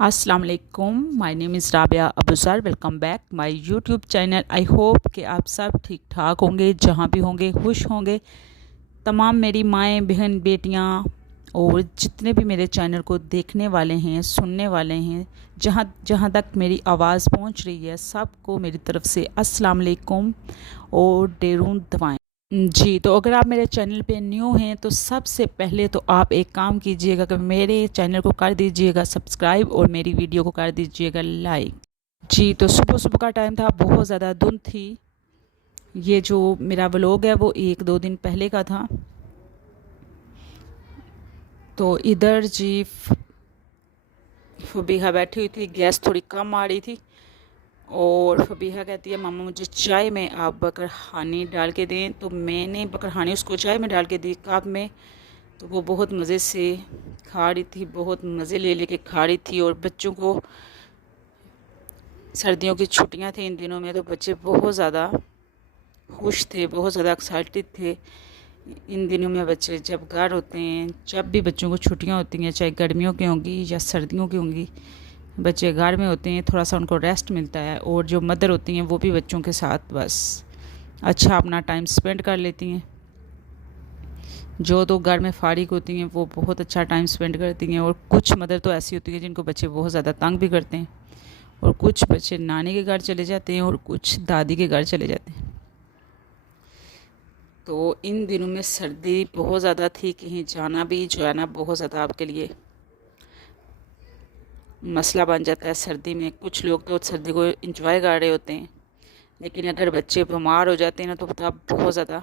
अस्सलाम वालेकुम, my name is Rabia Abuzar. Welcome back my YouTube channel. I hope कि आप सब ठीक ठाक होंगे, जहाँ भी होंगे खुश होंगे। तमाम मेरी माएँ बहन बेटियाँ और जितने भी मेरे चैनल को देखने वाले हैं, सुनने वाले हैं, जहाँ जहाँ तक मेरी आवाज़ पहुँच रही है, सबको मेरी तरफ़ से अस्सलाम वालेकुम और ढेरों दुआएं। जी, तो अगर आप मेरे चैनल पे न्यू हैं तो सबसे पहले तो आप एक काम कीजिएगा कि मेरे चैनल को कर दीजिएगा सब्सक्राइब और मेरी वीडियो को कर दीजिएगा लाइक। जी, तो सुबह सुबह का टाइम था, बहुत ज़्यादा धुंध थी। ये जो मेरा व्लॉग है वो 1-2 दिन पहले का था। तो इधर जी फबीहा बैठी हुई थी, गैस थोड़ी कम आ रही थी और फबीहा कहती है मामा मुझे चाय में आप बकरहानी डाल के दें। तो मैंने बकरहानी उसको चाय में डाल के दी कप में। तो वो बहुत मज़े से खा रही थी, बहुत मज़े ले लेके खा रही थी। और बच्चों को सर्दियों की छुट्टियां थी इन दिनों में, तो बच्चे बहुत ज़्यादा खुश थे, बहुत ज़्यादा एक्साइटेड थे। इन दिनों में बच्चे जब घर होते हैं, जब भी बच्चों को छुट्टियां होती हैं, चाहे गर्मियों की होंगी या सर्दियों की होंगी, बच्चे घर में होते हैं, थोड़ा सा उनको रेस्ट मिलता है। और जो मदर होती हैं वो भी बच्चों के साथ बस अच्छा अपना टाइम स्पेंड कर लेती हैं। जो तो घर में फारिग होती हैं वो बहुत अच्छा टाइम स्पेंड करती हैं। और कुछ मदर तो ऐसी होती है जिनको बच्चे बहुत ज़्यादा तंग भी करते हैं। और कुछ बच्चे नानी के घर चले जाते हैं और कुछ दादी के घर चले जाते हैं। तो इन दिनों में सर्दी बहुत ज़्यादा थी, कहीं जाना भी जो है ना बहुत ज़्यादा आपके लिए मसला बन जाता है सर्दी में। कुछ लोग तो सर्दी को एंजॉय कर रहे होते हैं, लेकिन अगर बच्चे बीमार हो जाते हैं ना तो तब बहुत ज़्यादा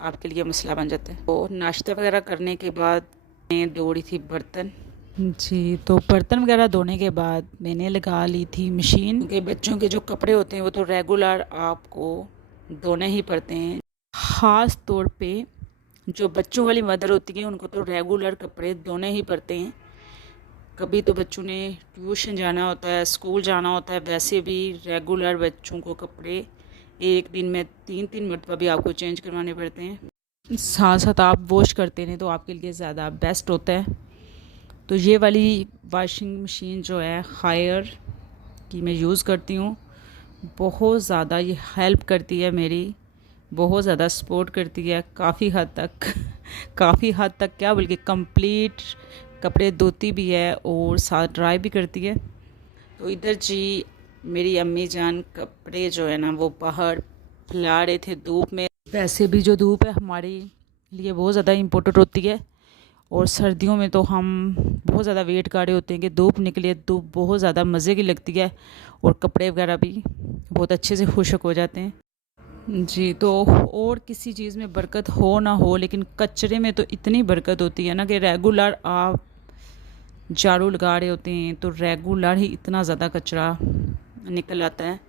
आपके लिए मसला बन जाता है। तो नाश्ता वगैरह करने के बाद मैं धो रही थी बर्तन। जी, तो बर्तन वगैरह धोने के बाद मैंने लगा ली थी मशीन, क्योंकि बच्चों के जो कपड़े होते हैं वो तो रेगुलर आपको धोने ही पड़ते हैं। ख़ास तौर पे जो बच्चों वाली मदर होती है उनको तो रेगुलर कपड़े धोने ही पड़ते हैं। कभी तो बच्चों ने ट्यूशन जाना होता है, स्कूल जाना होता है, वैसे भी रेगुलर बच्चों को कपड़े एक दिन में 3-3 मरतबा भी आपको चेंज करवाने पड़ते हैं। साथ साथ आप वॉश करते रहें तो आपके लिए ज़्यादा बेस्ट होता है। तो ये वाली वॉशिंग मशीन जो है हायर की मैं यूज़ करती हूँ। बहुत ज़्यादा ये हेल्प करती है मेरी, बहुत ज़्यादा सपोर्ट करती है काफ़ी हद तक काफ़ी हद तक क्या बल्कि कंप्लीट कपड़े धोती भी है और साथ ड्राई भी करती है। तो इधर जी मेरी अम्मी जान कपड़े जो है ना वो बाहर फैला रहे थे धूप में। वैसे भी जो धूप है हमारे लिए बहुत ज़्यादा इम्पोर्टेंट होती है। और सर्दियों में तो हम बहुत ज़्यादा वेट कर रहे होते हैं कि धूप निकले। धूप बहुत ज़्यादा मज़े की लगती है और कपड़े वगैरह भी बहुत अच्छे से खुशक हो जाते हैं। जी, तो और किसी चीज़ में बरकत हो ना हो, लेकिन कचरे में तो इतनी बरकत होती है ना कि रेगुलर आप झाड़ू लगा रहे होते हैं तो रेगुलर ही इतना ज़्यादा कचरा निकल आता है।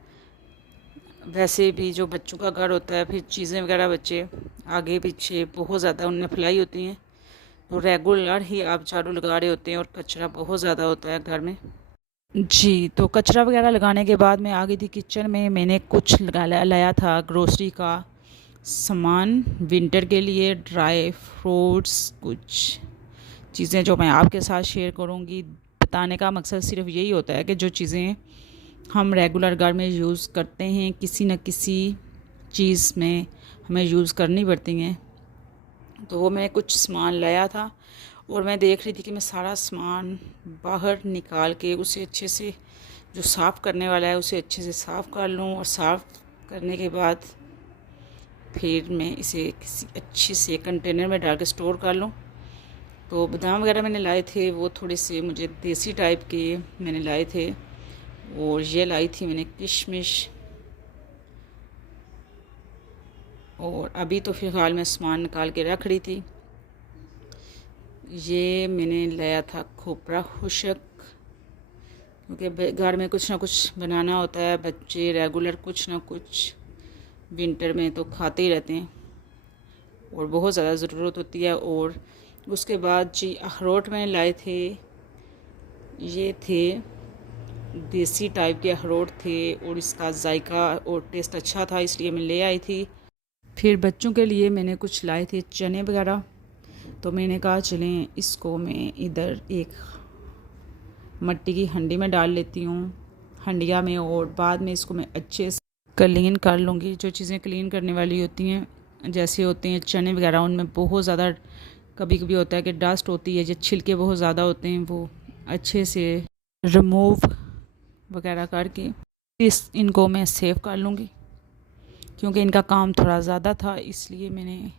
वैसे भी जो बच्चों का घर होता है, फिर चीज़ें वगैरह बच्चे आगे पीछे बहुत ज़्यादा उनमें फैलाई होती हैं, तो रेगुलर ही आप झाड़ू लगा रहे होते हैं और कचरा बहुत ज़्यादा होता है घर में। जी, तो कचरा वगैरह लगाने के बाद मैं आ गई थी किचन में। मैंने कुछ लाया था ग्रोसरी का सामान विंटर के लिए, ड्राई फ्रूट्स, कुछ चीज़ें जो मैं आपके साथ शेयर करूँगी। बताने का मकसद सिर्फ यही होता है कि जो चीज़ें हम रेगुलर घर में यूज़ करते हैं, किसी न किसी चीज़ में हमें यूज़ करनी पड़ती हैं। तो वो मैं कुछ सामान लाया था और मैं देख रही थी कि मैं सारा सामान बाहर निकाल के उसे अच्छे से जो साफ़ करने वाला है उसे अच्छे से साफ़ कर लूँ। और साफ़ करने के बाद फिर मैं इसे किसी अच्छे से कंटेनर में डाल के स्टोर कर लूँ। तो बादाम वगैरह मैंने लाए थे, वो थोड़े से मुझे देसी टाइप के मैंने लाए थे। और ये लाई थी मैंने किशमिश। और अभी तो फ़िलहाल मैं सामान निकाल के रख रही थी। ये मैंने लाया था खोपरा खुशक, क्योंकि घर में कुछ ना कुछ बनाना होता है। बच्चे रेगुलर कुछ ना कुछ विंटर में तो खाते ही रहते हैं और बहुत ज़्यादा ज़रूरत होती है। और उसके बाद जी अखरोट मैंने लाए थे, ये थे देसी टाइप के अखरोट थे और इसका जायका और टेस्ट अच्छा था, इसलिए मैं ले आई थी। फिर बच्चों के लिए मैंने कुछ लाए थे चने वगैरह, तो मैंने कहा चलें इसको मैं इधर एक मिट्टी की हंडी में डाल लेती हूँ, हंडिया में, और बाद में इसको मैं अच्छे से क्लीन कर लूँगी। जो चीज़ें क्लीन करने वाली होती हैं, जैसे होते हैं चने वगैरह, उनमें बहुत ज़्यादा कभी कभी होता है कि डस्ट होती है, जो छिलके बहुत ज़्यादा होते हैं, वो अच्छे से रिमूव वगैरह करके इनको मैं सेव कर लूँगी। क्योंकि इनका काम थोड़ा ज़्यादा था, इसलिए मैंने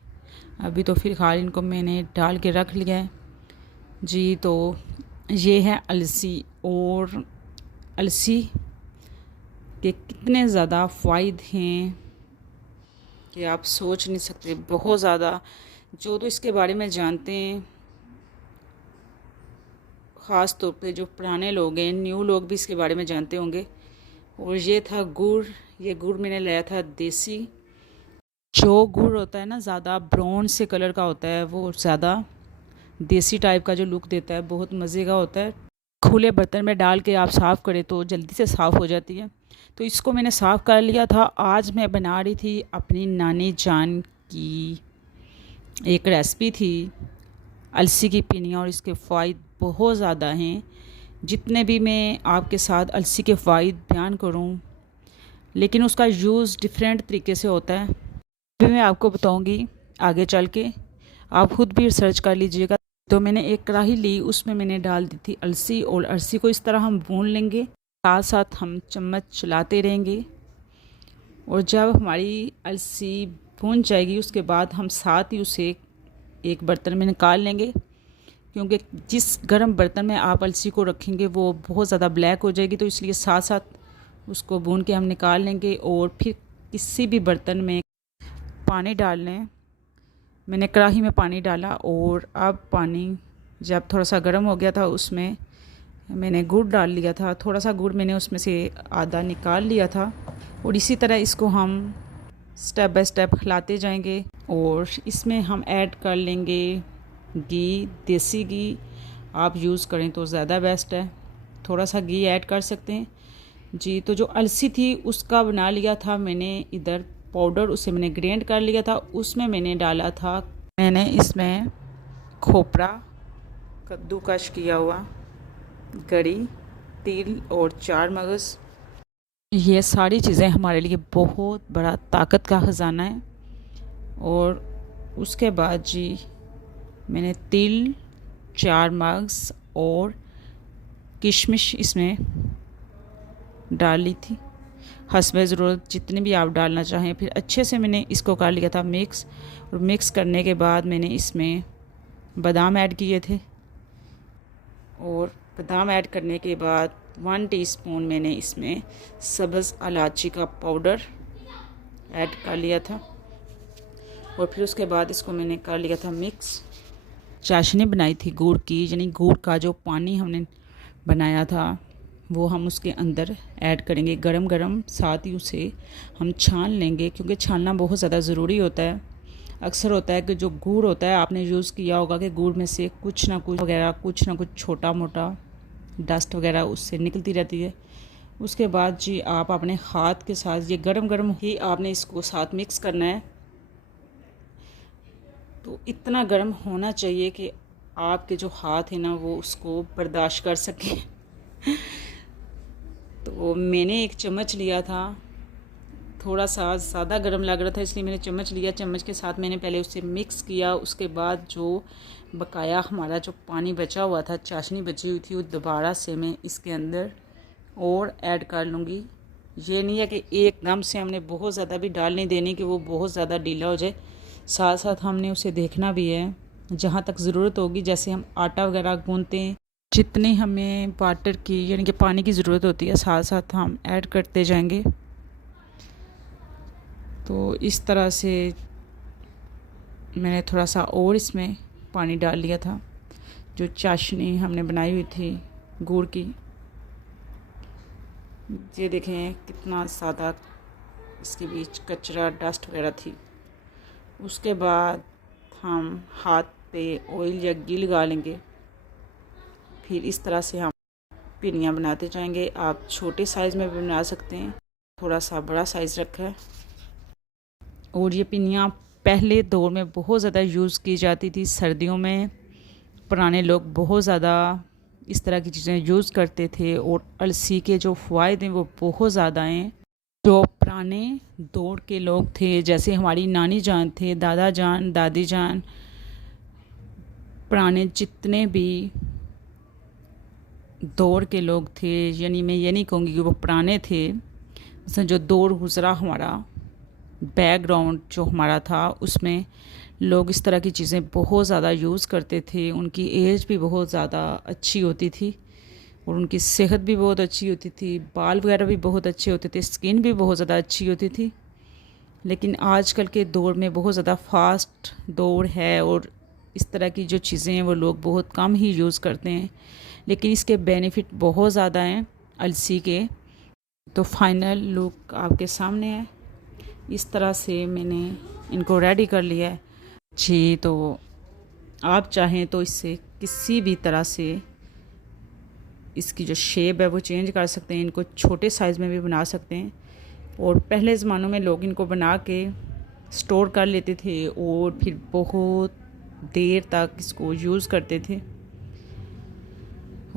अभी तो फ़िलहाल इनको मैंने डाल के रख लिया है जी। तो ये है अलसी, और अलसी के कितने ज़्यादा फ़ायदे हैं कि आप सोच नहीं सकते, बहुत ज़्यादा। जो तो इसके बारे में जानते हैं, ख़ास तौर पे जो पुराने लोग हैं, न्यू लोग भी इसके बारे में जानते होंगे। और ये था गुड़, ये गुड़ मैंने लिया था देसी। जो गुड़ होता है ना, ज़्यादा ब्राउन से कलर का होता है, वो ज़्यादा देसी टाइप का जो लुक देता है, बहुत मज़े का होता है। खुले बर्तन में डाल के आप साफ़ करें तो जल्दी से साफ़ हो जाती है। तो इसको मैंने साफ़ कर लिया था। आज मैं बना रही थी अपनी नानी जान की एक रेसिपी थी, अलसी की पिनिया, और इसके फ़ायदे बहुत ज़्यादा हैं। जितने भी मैं आपके साथ अलसी के फ़ायदे बयान करूं, लेकिन उसका यूज़ डिफरेंट तरीके से होता है, भी मैं आपको बताऊंगी आगे चल के। आप खुद भी रिसर्च कर लीजिएगा। तो मैंने एक कढ़ाई ली, उसमें मैंने डाल दी थी अलसी, और अलसी को इस तरह हम भून लेंगे, साथ साथ हम चम्मच चलाते रहेंगे। और जब हमारी अलसी भून जाएगी, उसके बाद हम साथ ही उसे एक बर्तन में निकाल लेंगे। क्योंकि जिस गर्म बर्तन में आप अलसी को रखेंगे वो बहुत ज़्यादा ब्लैक हो जाएगी, तो इसलिए साथ साथ उसको भून के हम निकाल लेंगे। और फिर किसी भी बर्तन में पानी डाल लें। मैंने कढ़ाई में पानी डाला, और अब पानी जब थोड़ा सा गर्म हो गया था, उसमें मैंने गुड़ डाल लिया था। थोड़ा सा गुड़ मैंने उसमें से आधा निकाल लिया था, और इसी तरह इसको हम स्टेप बाय स्टेप खिलाते जाएंगे। और इसमें हम ऐड कर लेंगे घी, देसी घी आप यूज़ करें तो ज़्यादा बेस्ट है, थोड़ा सा घी ऐड कर सकते हैं जी। तो जो अलसी थी उसका बना लिया था मैंने इधर पाउडर, उसे मैंने ग्राइंड कर लिया था। उसमें मैंने डाला था, मैंने इसमें खोपरा, कद्दूकश किया हुआ, गरी, तिल और 4 मगज़। ये सारी चीज़ें हमारे लिए बहुत बड़ा ताकत का ख़जाना है। और उसके बाद जी मैंने तिल, 4 मगज़ और किशमिश इसमें डाल ली थी, हस्बे ज़रूरत जितनी भी आप डालना चाहें। फिर अच्छे से मैंने इसको कर लिया था मिक्स, और मिक्स करने के बाद मैंने इसमें बादाम ऐड किए थे। और बादाम ऐड करने के बाद 1 टीस्पून मैंने इसमें सब्ज़ इलायची का पाउडर ऐड कर लिया था। और फिर उसके बाद इसको मैंने कर लिया था मिक्स। चाशनी बनाई थी गुड़ की, यानी गुड़ का जो पानी हमने बनाया था वो हम उसके अंदर ऐड करेंगे गरम गरम। साथ ही उसे हम छान लेंगे, क्योंकि छानना बहुत ज़्यादा ज़रूरी होता है। अक्सर होता है कि जो गुड़ होता है, आपने यूज़ किया होगा कि गुड़ में से कुछ ना कुछ छोटा मोटा डस्ट वगैरह उससे निकलती रहती है। उसके बाद जी आप अपने हाथ के साथ, ये गरम गरम ही आपने इसको साथ मिक्स करना है। तो इतना गर्म होना चाहिए कि आपके जो हाथ है ना वो उसको बर्दाश्त कर सकें। तो मैंने एक चम्मच लिया था, थोड़ा सा ज़्यादा गर्म लग रहा था इसलिए मैंने चम्मच लिया। चम्मच के साथ मैंने पहले उसे मिक्स किया। उसके बाद जो बकाया हमारा जो पानी बचा हुआ था, चाशनी बची हुई थी, वो दोबारा से मैं इसके अंदर और ऐड कर लूँगी। ये नहीं है कि एकदम से हमने बहुत ज़्यादा भी डाल नहीं देनी कि वो बहुत ज़्यादा ढीला हो जाए। साथ साथ हमने उसे देखना भी है, जहाँ तक ज़रूरत होगी, जैसे हम आटा वगैरह गूंथते हैं, जितनी हमें वाटर की यानी कि पानी की ज़रूरत होती है, साथ साथ हम ऐड करते जाएंगे। तो इस तरह से मैंने थोड़ा सा और इसमें पानी डाल लिया था। जो चाशनी हमने बनाई हुई थी गुड़ की, ये देखें कितना ज़्यादा इसके बीच कचरा डस्ट वगैरह थी। उसके बाद हम हाथ पे ऑयल या घी लगा लेंगे। फिर इस तरह से हम पिनियाँ बनाते जाएंगे। आप छोटे साइज़ में भी बना सकते हैं, थोड़ा सा बड़ा साइज़ रखा है। और ये पिनियाँ पहले दौर में बहुत ज़्यादा यूज़ की जाती थी। सर्दियों में पुराने लोग बहुत ज़्यादा इस तरह की चीज़ें यूज़ करते थे। और अलसी के जो फ़वाइद हैं वो बहुत ज़्यादा हैं। जो पुराने दौर के लोग थे, जैसे हमारी नानी जान थे, दादा जान, दादी जान, पुराने जितने भी दौर के लोग थे, यानी मैं ये नहीं कहूँगी कि वो पुराने थे, उसमें जो दौर गुज़रा हमारा, बैकग्राउंड जो हमारा था, उसमें लोग इस तरह की चीज़ें बहुत ज़्यादा यूज़ करते थे। उनकी एज भी बहुत ज़्यादा अच्छी होती थी और उनकी सेहत भी बहुत अच्छी होती थी, बाल वगैरह भी बहुत अच्छे होते थे, स्किन भी बहुत ज़्यादा अच्छी होती थी। लेकिन आजकल के दौर में बहुत ज़्यादा फास्ट दौर है और इस तरह की जो चीज़ें हैं वो लोग बहुत कम ही यूज़ करते हैं, लेकिन इसके बेनिफिट बहुत ज़्यादा हैं अलसी के। तो फाइनल लुक आपके सामने है। इस तरह से मैंने इनको रेडी कर लिया है जी। तो आप चाहें तो इससे किसी भी तरह से इसकी जो शेप है वो चेंज कर सकते हैं, इनको छोटे साइज़ में भी बना सकते हैं। और पहले ज़मानों में लोग इनको बना के स्टोर कर लेते थे और फिर बहुत देर तक इसको यूज़ करते थे।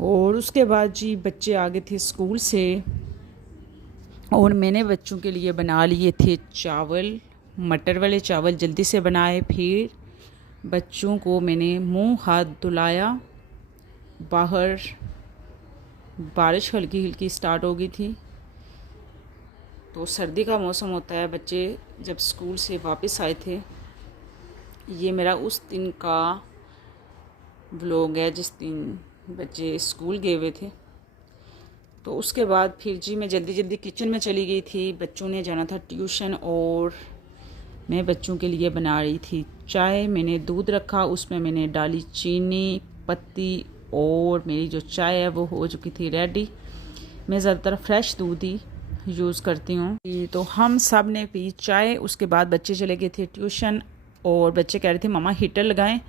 और उसके बाद जी बच्चे आ गए थे स्कूल से और मैंने बच्चों के लिए बना लिए थे चावल, मटर वाले चावल जल्दी से बनाए। फिर बच्चों को मैंने मुंह हाथ धुलाया। बाहर बारिश हल्की हल्की स्टार्ट हो गई थी, तो सर्दी का मौसम होता है। बच्चे जब स्कूल से वापस आए थे, ये मेरा उस दिन का व्लॉग है जिस दिन बच्चे स्कूल गए हुए थे। तो उसके बाद फिर जी मैं जल्दी जल्दी किचन में चली गई थी। बच्चों ने जाना था ट्यूशन और मैं बच्चों के लिए बना रही थी चाय। मैंने दूध रखा, उसमें मैंने डाली चीनी पत्ती और मेरी जो चाय है वो हो चुकी थी रेडी। मैं ज़्यादातर फ्रेश दूध ही यूज़ करती हूँ। तो हम सब ने पी चाय। उसके बाद बच्चे चले गए थे ट्यूशन और बच्चे कह रहे थे मम्मा हीटर लगाएं।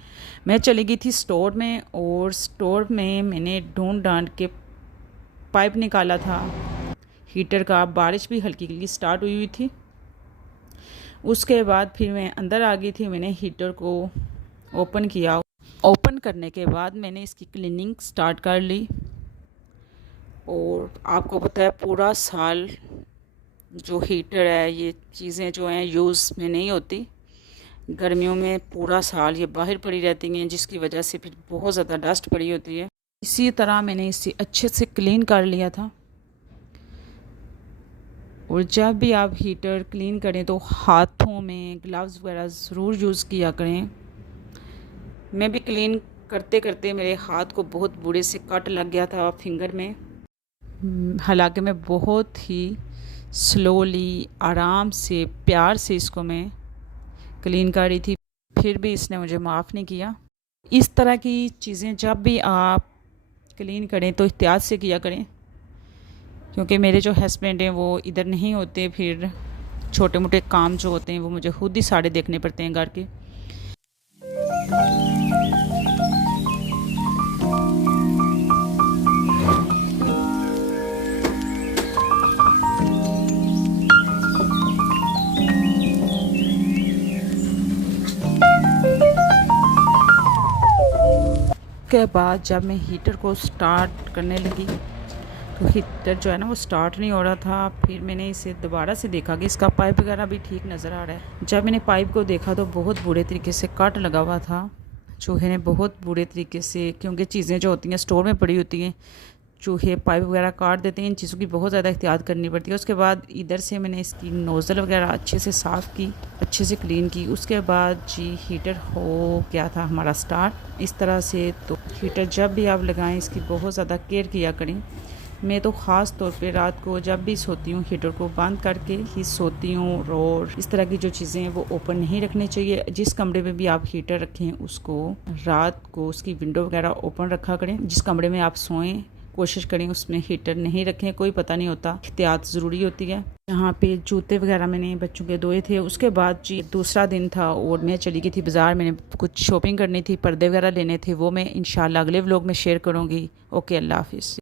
मैं चली गई थी स्टोर में और स्टोर में मैंने ढूंढ ढांड के पाइप निकाला था हीटर का। बारिश भी हल्की हल्की स्टार्ट हुई थी। उसके बाद फिर मैं अंदर आ गई थी। मैंने हीटर को ओपन किया। ओपन करने के बाद मैंने इसकी क्लीनिंग स्टार्ट कर ली। और आपको पता है पूरा साल जो हीटर है, ये चीज़ें जो हैं यूज़ में नहीं होती। गर्मियों में पूरा साल ये बाहर पड़ी रहती हैं, जिसकी वजह से फिर बहुत ज़्यादा डस्ट पड़ी होती है। इसी तरह मैंने इसे अच्छे से क्लीन कर लिया था। और जब भी आप हीटर क्लीन करें तो हाथों में ग्लव्स वगैरह ज़रूर यूज़ किया करें। मैं भी क्लीन करते करते मेरे हाथ को बहुत बुरे से कट लग गया था फिंगर में। हालांकि मैं बहुत ही स्लोली, आराम से, प्यार से इसको मैं क्लीन कर रही थी, फिर भी इसने मुझे माफ़ नहीं किया। इस तरह की चीज़ें जब भी आप क्लीन करें तो एहतियात से किया करें, क्योंकि मेरे जो हस्बैंड हैं वो इधर नहीं होते। फिर छोटे मोटे काम जो होते हैं वो मुझे खुद ही सारे देखने पड़ते हैं घर के। के बाद जब मैं हीटर को स्टार्ट करने लगी तो हीटर जो है ना वो स्टार्ट नहीं हो रहा था। फिर मैंने इसे दोबारा से देखा कि इसका पाइप वगैरह भी ठीक नज़र आ रहा है। जब मैंने पाइप को देखा तो बहुत बुरे तरीके से कट लगा हुआ था। चूहे ने बहुत बुरे तरीके से, क्योंकि चीज़ें जो होती हैं स्टोर में पड़ी होती हैं, चूहे पाइप वगैरह काट देते हैं। इन चीज़ों की बहुत ज़्यादा एहतियात करनी पड़ती है। उसके बाद इधर से मैंने इसकी नोज़ल वगैरह अच्छे से साफ़ की, अच्छे से क्लीन की। उसके बाद जी हीटर हो गया था हमारा स्टार्ट इस तरह से। तो हीटर जब भी आप लगाएं इसकी बहुत ज़्यादा केयर किया करें। मैं तो ख़ास तौर पे रात को जब भी सोती हूँ हीटर को बंद करके ही सोती हूँ। और इस तरह की जो चीज़ें हैं वो ओपन नहीं रखनी चाहिए। जिस कमरे में भी आप हीटर रखें उसको रात को उसकी विंडो वगैरह ओपन रखा करें। जिस कमरे में आप सोएं कोशिश करें उसमें हीटर नहीं रखें, कोई पता नहीं होता, एहतियात ज़रूरी होती है। यहाँ पे जूते वगैरह मैंने बच्चों के धोए थे। उसके बाद जी दूसरा दिन था और मैं चली गई थी बाज़ार। मैंने कुछ शॉपिंग करनी थी, पर्दे वगैरह लेने थे, वो मैं इंशाल्लाह अगले व्लॉग में शेयर करूँगी। ओके, अल्लाह हाफिज़।